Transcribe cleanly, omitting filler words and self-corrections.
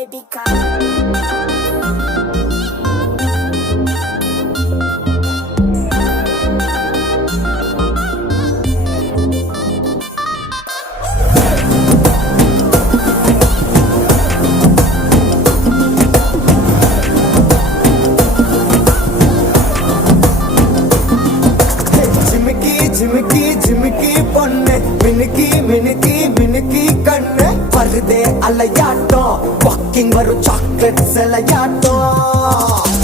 baby come. ஜிமிக்கி ஜிமிக்கி ஜிமிக்கி பொண்ணு மினுக்கி மினுக்கி மினுக்கி கண்ணு வருதே அலையாட்டம் வாக்கிங் வரும் சாக்லேட் சிலையாட்டம்